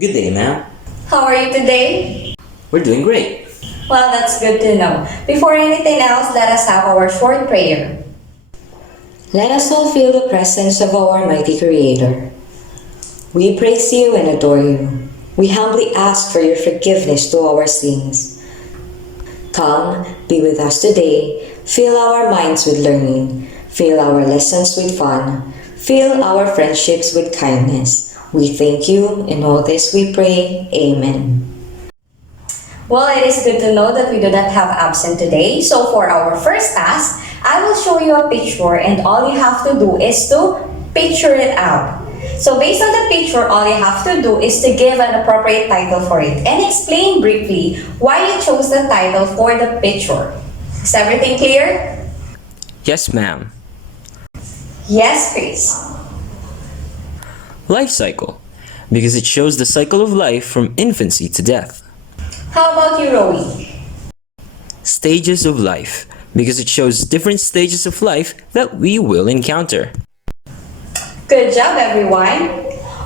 Good day, ma'am. How are you today? We're doing great. Well, that's good to know. Before anything else, let us have our short prayer. Let us all feel the presence of our mighty Creator. We praise you and adore you. We humbly ask for your forgiveness to our sins. Come, be with us today. Fill our minds with learning. Fill our lessons with fun. Fill our friendships with kindness. We thank you. In all this we pray. Amen. Well, it is good to know that we do not have absent today. So for our first task, I will show you a picture and all you have to do is to picture it out. So based on the picture, all you have to do is to give an appropriate title for it and explain briefly why you chose the title for the picture. Is everything clear? Yes, ma'am. Yes, Chris. Life cycle, because it shows the cycle of life from infancy to death. How about you, Rowie? Stages of life, because it shows different stages of life that we will encounter. Good job, everyone!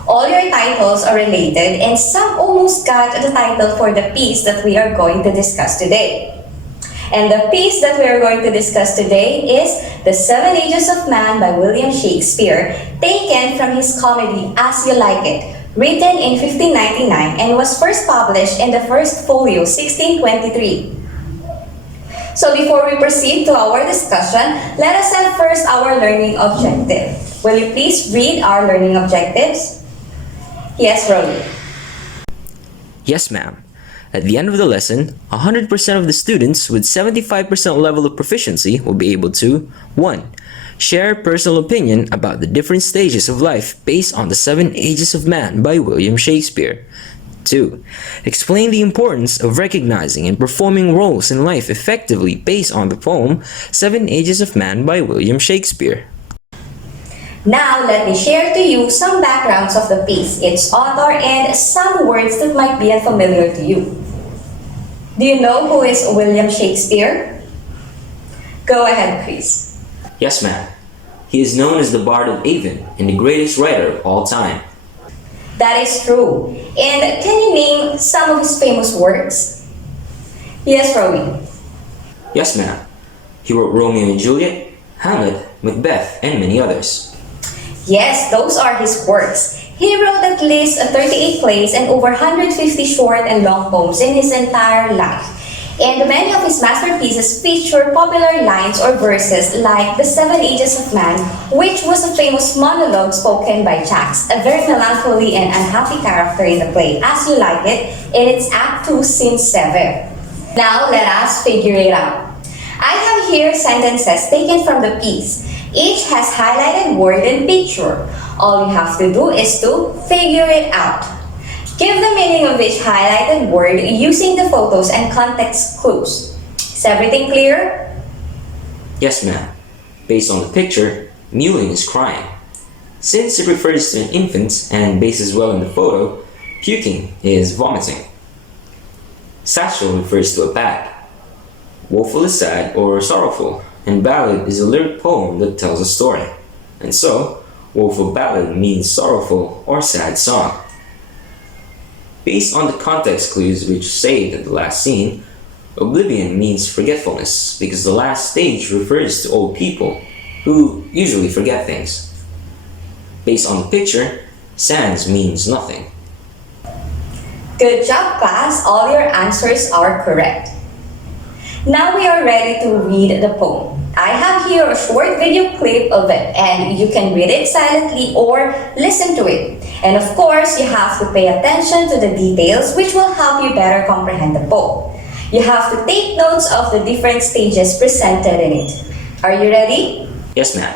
All your titles are related and some almost got the title for the piece that we are going to discuss today. And the piece that we are going to discuss today is The 7 Ages of Man by William Shakespeare, taken from his comedy As You Like It, written in 1599 and was first published in the first folio 1623. So before we proceed to our discussion, let us have first our learning objective. Will you please read our learning objectives? Yes, Rowie. Yes, ma'am. At the end of the lesson, 100% of the students with 75% level of proficiency will be able to 1. Share personal opinion about the different stages of life based on the 7 Ages of Man by William Shakespeare. 2. Explain the importance of recognizing and performing roles in life effectively based on the poem 7 Ages of Man by William Shakespeare. Now, let me share to you some backgrounds of the piece, its author, and some words that might be unfamiliar to you. Do you know who is William Shakespeare? Go ahead, Chris. Yes, ma'am. He is known as the Bard of Avon and the greatest writer of all time. That is true. And can you name some of his famous works? Yes, Rowie. Yes, ma'am. He wrote Romeo and Juliet, Hamlet, Macbeth, and many others. Yes, those are his works. He wrote at least 38 plays and over 150 short and long poems in his entire life. And many of his masterpieces feature popular lines or verses like The 7 Ages of Man, which was a famous monologue spoken by Jax, a very melancholy and unhappy character in the play As You Like It, in its Act 2, Scene 7. Now, let us figure it out. I have here sentences taken from the piece. Each has highlighted word and picture. All you have to do is to figure it out. Give the meaning of each highlighted word using the photos and context clues. Is everything clear? Yes, ma'am. Based on the picture, mewling is crying. Since it refers to an infant and bases well in the photo, puking is vomiting. Satchel refers to a bag. Woeful is sad or sorrowful, and ballad is a lyric poem that tells a story. And so, woeful ballad means sorrowful or sad song. Based on the context clues which say that the last scene, oblivion means forgetfulness because the last stage refers to old people who usually forget things. Based on the picture, sans means nothing. Good job, class. All your answers are correct. Now we are ready to read the poem. I have here a short video clip of it and you can read it silently or listen to it. And of course, you have to pay attention to the details which will help you better comprehend the poem. You have to take notes of the different stages presented in it. Are you ready? Yes, ma'am.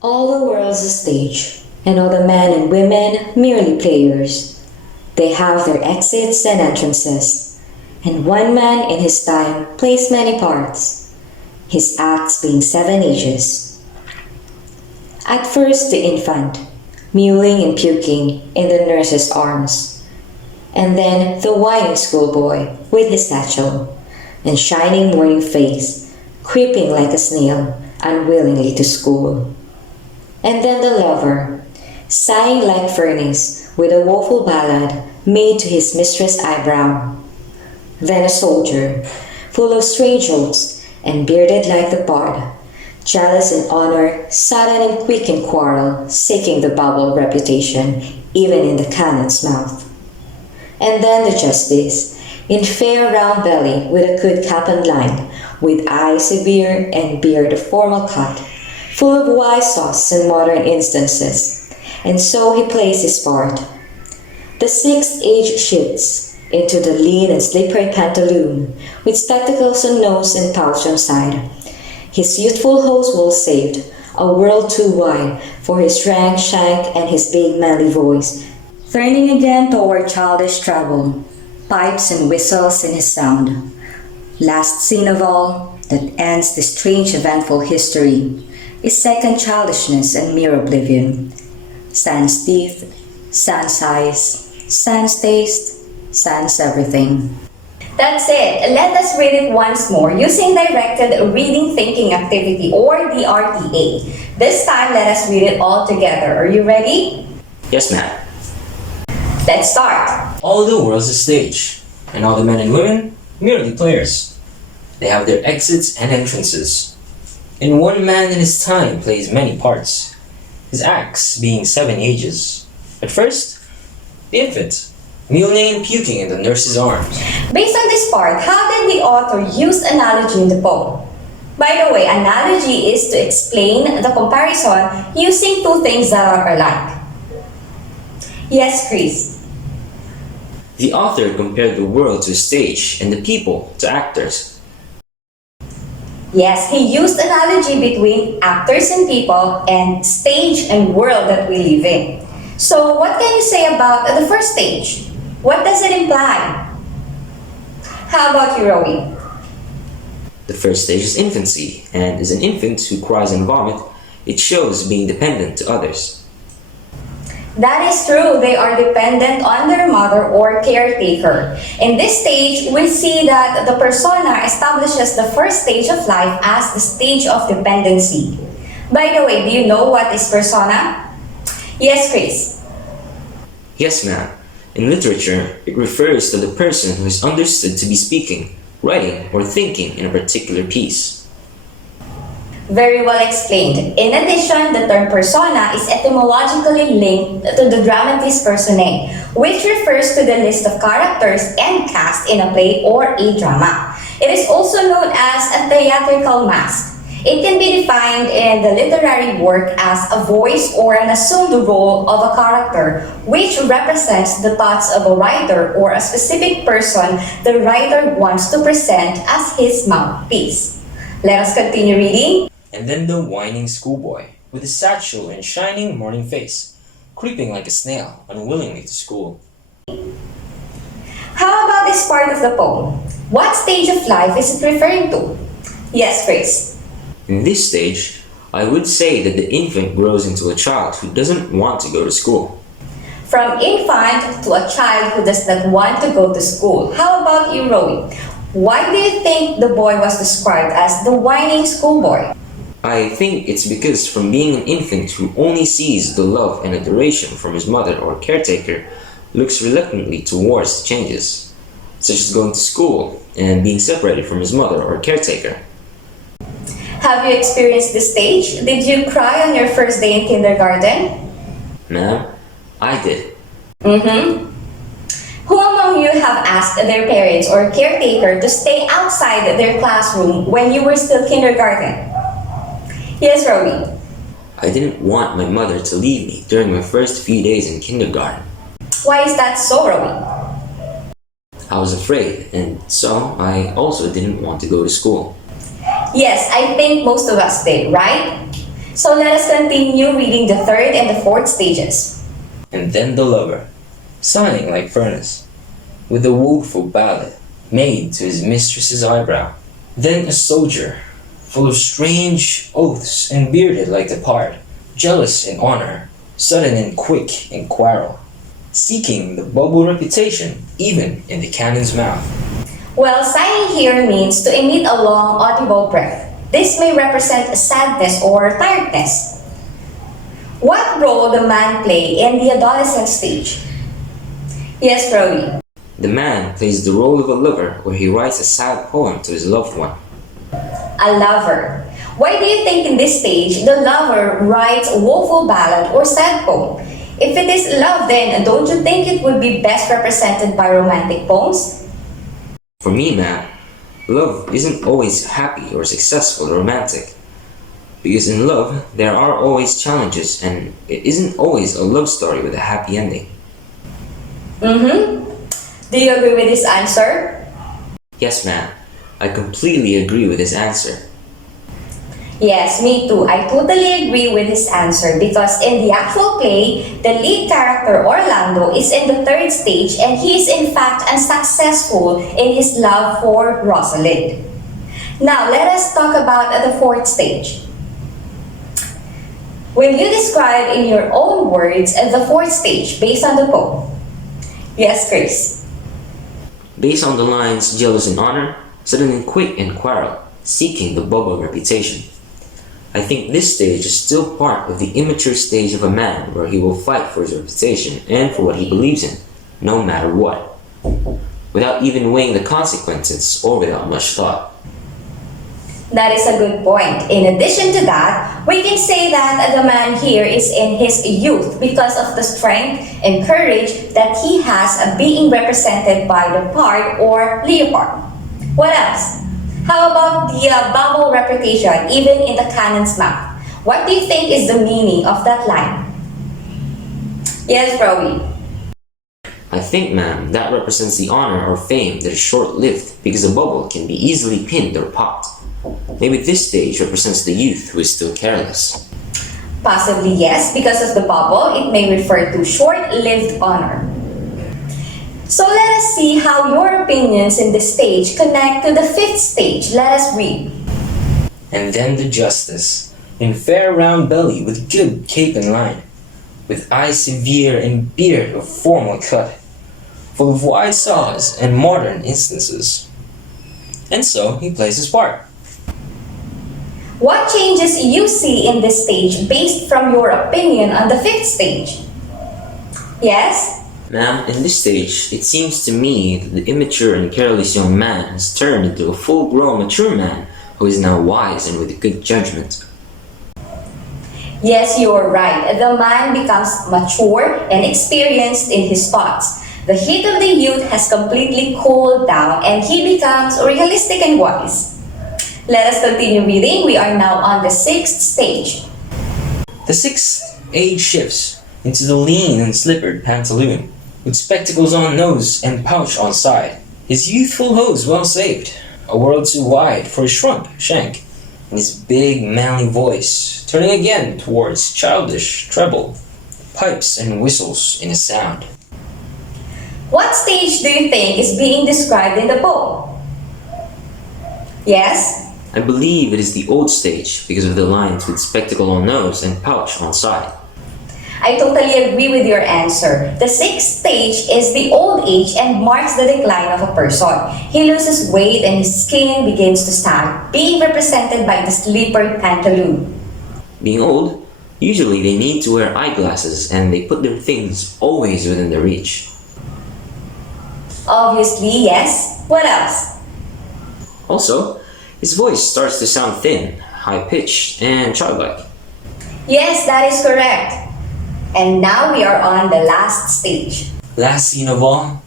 All the world's a stage, and all the men and women merely players. They have their exits and entrances, and one man in his time plays many parts, his acts being 7 ages. At first the infant, mewling and puking in the nurse's arms, and then the whining schoolboy with his satchel and shining morning face, creeping like a snail, unwillingly to school. And then the lover, sighing like furnace, with a woeful ballad made to his mistress' eyebrow. Then a soldier, full of strange oaths and bearded like the bard, jealous in honor, sudden and quick in quarrel, seeking the bubble reputation even in the cannon's mouth. And then the justice, in fair round belly with a good cap and line, with eye severe and beard of formal cut, full of wise sauce and modern instances, and so he plays his part. The sixth age shifts into the lean and slippery pantaloon, with spectacles on nose and pouch on side. His youthful host was saved, a world too wide for his rank shank and his big manly voice, turning again toward childish travel, pipes and whistles in his sound. Last scene of all, that ends this strange eventful history, is second childishness and mere oblivion. Sans teeth, sans eyes, sans taste, sans everything. That's it. Let us read it once more using directed reading thinking activity or the RTA. This time, let us read it all together. Are you ready? Yes, ma'am. Let's start. All the world's a stage, and all the men and women merely players. They have their exits and entrances. And one man in his time plays many parts, his acts being 7 ages. At first, the infant, kneeling and puking in the nurse's arms. Based on this part, how did the author use analogy in the poem? By the way, analogy is to explain the comparison using two things that are alike. Yes, Chris. The author compared the world to a stage and the people to actors. Yes, he used analogy between actors and people and stage and world that we live in. So what can you say about the first stage? What does it imply? How about you, Rowie? The first stage is infancy, and as an infant who cries and vomits, it shows being dependent to others. That is true. They are dependent on their mother or caretaker. In this stage, we see that the persona establishes the first stage of life as the stage of dependency. By the way, do you know what is persona? Yes, Chris. Yes, ma'am. In literature, it refers to the person who is understood to be speaking, writing, or thinking in a particular piece. Very well explained. In addition, the term persona is etymologically linked to the dramatis personae, which refers to the list of characters and cast in a play or a drama. It is also known as a theatrical mask. It can be defined in the literary work as a voice or an assumed role of a character, which represents the thoughts of a writer or a specific person the writer wants to present as his mouthpiece. Let us continue reading. And then the whining schoolboy, with his satchel and shining morning face, creeping like a snail, unwillingly to school. How about this part of the poem? What stage of life is it referring to? Yes, Chris. In this stage, I would say that the infant grows into a child who doesn't want to go to school. From infant to a child who does not want to go to school. How about you, Rowie? Why do you think the boy was described as the whining schoolboy? I think it's because from being an infant who only sees the love and adoration from his mother or caretaker, looks reluctantly towards changes, such as going to school and being separated from his mother or caretaker. Have you experienced this stage? Did you cry on your first day in kindergarten? Ma'am, I did. Who among you have asked their parents or caretaker to stay outside their classroom when you were still kindergarten? Yes, Rowie. I didn't want my mother to leave me during my first few days in kindergarten. Why is that so, Rowie? I was afraid, and so I also didn't want to go to school. Yes, I think most of us did, right? So let us continue reading the third and the fourth stages. And then the lover, sighing like furnace, with a woeful ballad made to his mistress's eyebrow. Then a soldier, full of strange oaths and bearded like the pard, jealous in honor, sudden and quick in quarrel, seeking the bubble reputation even in the cannon's mouth. Well, sighing here means to emit a long audible breath. This may represent sadness or tiredness. What role the man play in the adolescent stage? Yes, Rowie. The man plays the role of a lover where he writes a sad poem to his loved one. A lover. Why do you think in this stage the lover writes a woeful ballad or sad poem? If it is love, then don't you think it would be best represented by romantic poems? For me, ma'am, love isn't always happy or successful or romantic. Because in love, there are always challenges and it isn't always a love story with a happy ending. Do you agree with this answer? Yes, ma'am. I completely agree with this answer. Yes, me too. I totally agree with his answer because in the actual play, the lead character Orlando is in the third stage and he is in fact unsuccessful in his love for Rosalind. Now, let us talk about the fourth stage. Will you describe in your own words the fourth stage based on the poem? Yes, Chris. Based on the lines jealous in honor, sudden and quick and quarrel, seeking the bubble reputation. I think this stage is still part of the immature stage of a man where he will fight for his reputation and for what he believes in, no matter what, without even weighing the consequences or without much thought. That is a good point. In addition to that, we can say that the man here is in his youth because of the strength and courage that he has being represented by the pard or leopard. What else? How about the bubble reputation, even in the canon's mouth? What do you think is the meaning of that line? Yes, Rowie. I think, ma'am, that represents the honor or fame that is short-lived because a bubble can be easily pinned or popped. Maybe this stage represents the youth who is still careless. Possibly yes, because of the bubble, it may refer to short-lived honor. So let us see how your opinions in this stage connect to the fifth stage. Let us read. And then the justice, in fair round belly with good cape and line, with eye severe and beard of formal cut, full of wide saws and modern instances. And so he plays his part. What changes you see in this stage based from your opinion on the fifth stage? Yes? Ma'am, in this stage, it seems to me that the immature and careless young man has turned into a full-grown mature man who is now wise and with good judgment. Yes, you're right. The man becomes mature and experienced in his thoughts. The heat of the youth has completely cooled down and he becomes realistic and wise. Let us continue reading. We are now on the sixth stage. The sixth age shifts into the lean and slippered pantaloon, with spectacles on nose and pouch on side, his youthful hose well saved, a world too wide for his shrunk shank, and his big manly voice turning again towards childish treble, pipes and whistles in a sound. What stage do you think is being described in the poem? Yes? I believe it is the old stage because of the lines with spectacle on nose and pouch on side. I totally agree with your answer. The sixth stage is the old age and marks the decline of a person. He loses weight and his skin begins to sag, being represented by the slippered pantaloon. Being old, usually they need to wear eyeglasses and they put their things always within their reach. Obviously, yes. What else? Also, his voice starts to sound thin, high-pitched, and childlike. Yes, that is correct. And now we are on the last stage. Last scene of all,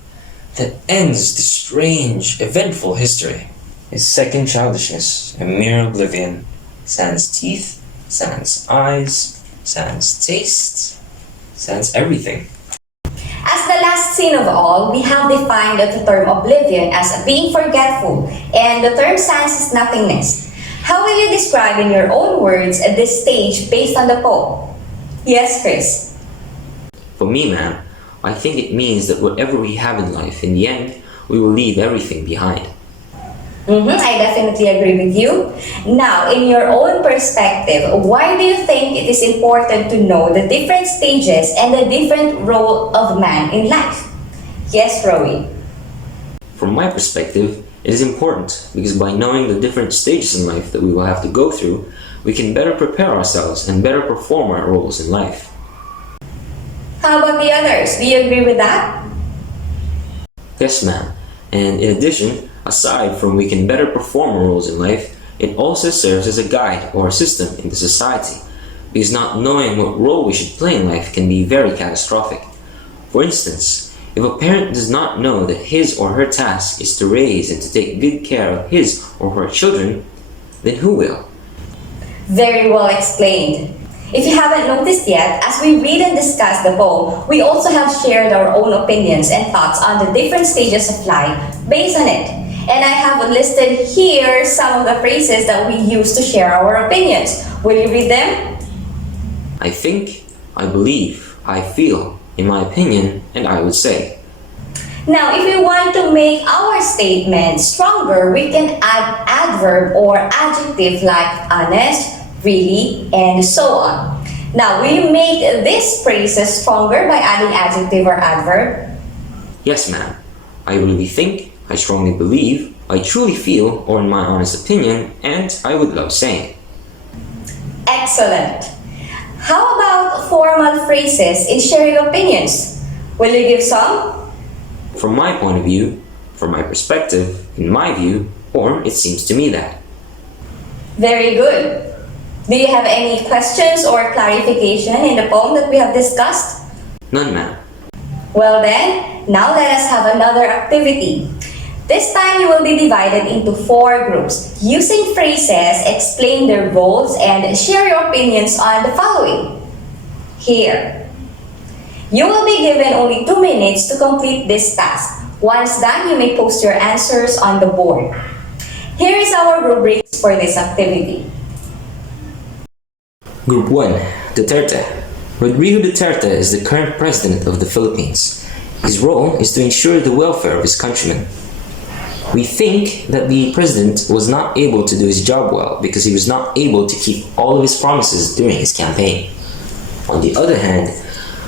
that ends this strange, eventful history, is second childishness and mere oblivion. Sans teeth, sans eyes, sans taste, sans everything. As the last scene of all, we have defined the term oblivion as being forgetful, and the term sans is nothingness. How will you describe in your own words this stage based on the poem? Yes, Chris. For me, ma'am, I think it means that whatever we have in life, in the end, we will leave everything behind. I definitely agree with you. Now, in your own perspective, why do you think it is important to know the different stages and the different role of man in life? Yes, Rowie. From my perspective, it is important because by knowing the different stages in life that we will have to go through, we can better prepare ourselves and better perform our roles in life. How about the others? Do you agree with that? Yes, ma'am. And in addition, aside from we can better perform our roles in life, it also serves as a guide or a system in the society, because not knowing what role we should play in life can be very catastrophic. For instance, if a parent does not know that his or her task is to raise and to take good care of his or her children, then who will? Very well explained. If you haven't noticed yet, as we read and discuss the poem, we also have shared our own opinions and thoughts on the different stages of life based on it. And I have listed here some of the phrases that we use to share our opinions. Will you read them? I think, I believe, I feel, in my opinion, and I would say. Now, if we want to make our statement stronger, we can add adverb or adjective like honest, really, and so on. Now, will you make these phrases stronger by adding adjective or adverb? Yes, ma'am. I really think, I strongly believe, I truly feel, or in my honest opinion, and I would love saying. Excellent. How about formal phrases in sharing opinions? Will you give some? From my point of view, from my perspective, in my view, or it seems to me that. Very good. Do you have any questions or clarification in the poem that we have discussed? None, ma'am. Well then, now let us have another activity. This time you will be divided into 4 groups. Using phrases, explain their roles and share your opinions on the following. Here. You will be given only 2 minutes to complete this task. Once done, you may post your answers on the board. Here is our rubrics for this activity. Group 1. Duterte. Rodrigo Duterte is the current president of the Philippines. His role is to ensure the welfare of his countrymen. We think that the president was not able to do his job well because he was not able to keep all of his promises during his campaign. On the other hand,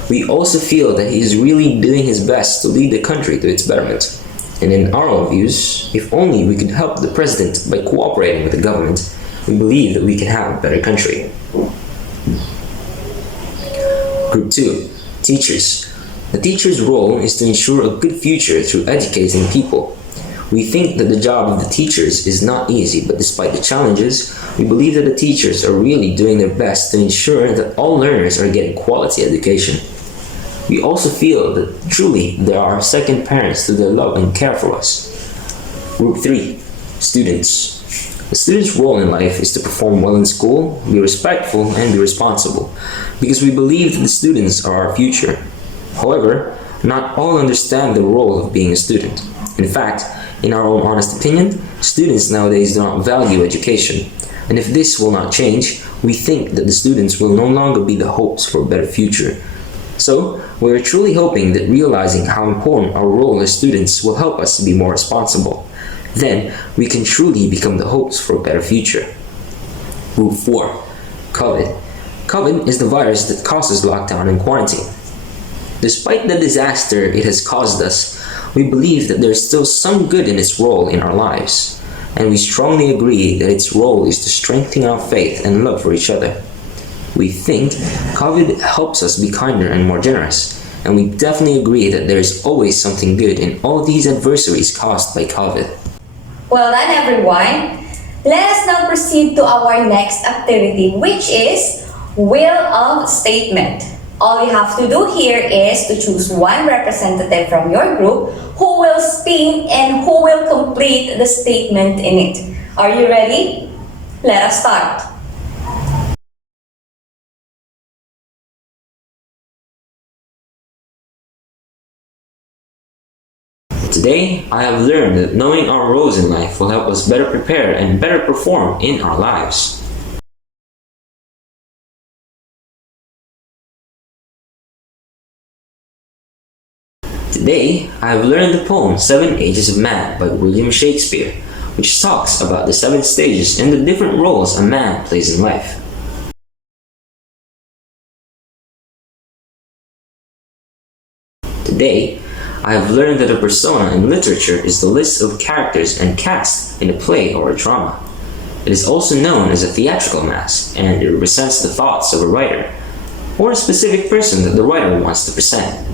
we also feel that he is really doing his best to lead the country to its betterment. And in our own views, if only we could help the president by cooperating with the government, we believe that we can have a better country. Group 2. Teachers. The teacher's role is to ensure a good future through educating people. We think that the job of the teachers is not easy, but despite the challenges, we believe that the teachers are really doing their best to ensure that all learners are getting quality education. We also feel that truly there are second parents to their love and care for us. Group 3. Students. The student's role in life is to perform well in school, be respectful, and be responsible, because we believe that the students are our future. However, not all understand the role of being a student. In fact, in our own honest opinion, students nowadays do not value education. And if this will not change, we think that the students will no longer be the hopes for a better future. So, we are truly hoping that realizing how important our role as students will help us to be more responsible. Then, we can truly become the hopes for a better future. Group 4. COVID. COVID is the virus that causes lockdown and quarantine. Despite the disaster it has caused us, we believe that there is still some good in its role in our lives, and we strongly agree that its role is to strengthen our faith and love for each other. We think COVID helps us be kinder and more generous, and we definitely agree that there is always something good in all these adversities caused by COVID. Well done, everyone. Let us now proceed to our next activity, which is Will of Statement. All you have to do here is to choose one representative from your group who will speak and who will complete the statement in it. Are you ready? Let us start. Today, I have learned that knowing our roles in life will help us better prepare and better perform in our lives. Today, I have learned the poem 7 Ages of Man by William Shakespeare, which talks about the 7 stages and the different roles a man plays in life. Today, I have learned that a persona in literature is the list of characters and cast in a play or a drama. It is also known as a theatrical mask, and it represents the thoughts of a writer, or a specific person that the writer wants to present.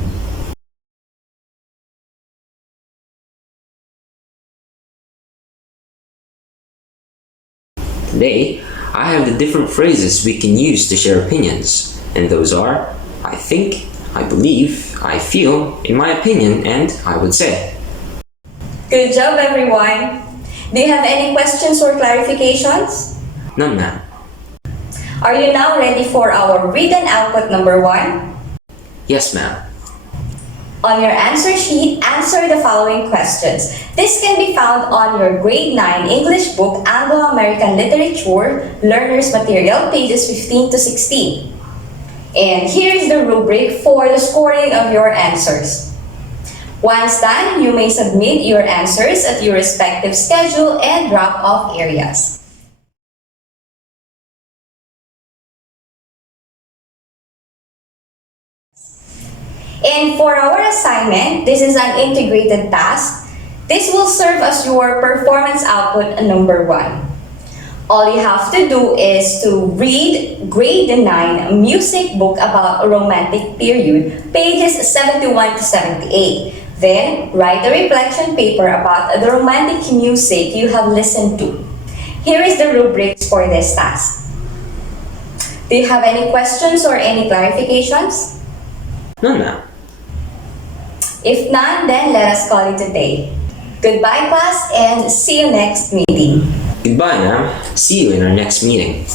Today, I have the different phrases we can use to share opinions, and those are I think, I believe, I feel, in my opinion, and I would say. Good job, everyone! Do you have any questions or clarifications? None, ma'am. Are you now ready for our written output number 1? Yes, ma'am. On your answer sheet, answer the following questions. This can be found on your grade 9 English book, Anglo-American Literature, Learner's Material, pages 15 to 16. And here is the rubric for the scoring of your answers. Once done, you may submit your answers at your respective schedule and drop-off areas. And for our assignment, this is an integrated task. This will serve as your performance output number 1. All you have to do is to read grade 9 music book about a romantic period, pages 71 to 78. Then, write a reflection paper about the romantic music you have listened to. Here is the rubrics for this task. Do you have any questions or any clarifications? None, ma'am. If none, then let us call it a day. Goodbye, class, and see you next meeting. Goodbye, ma'am. See you in our next meeting.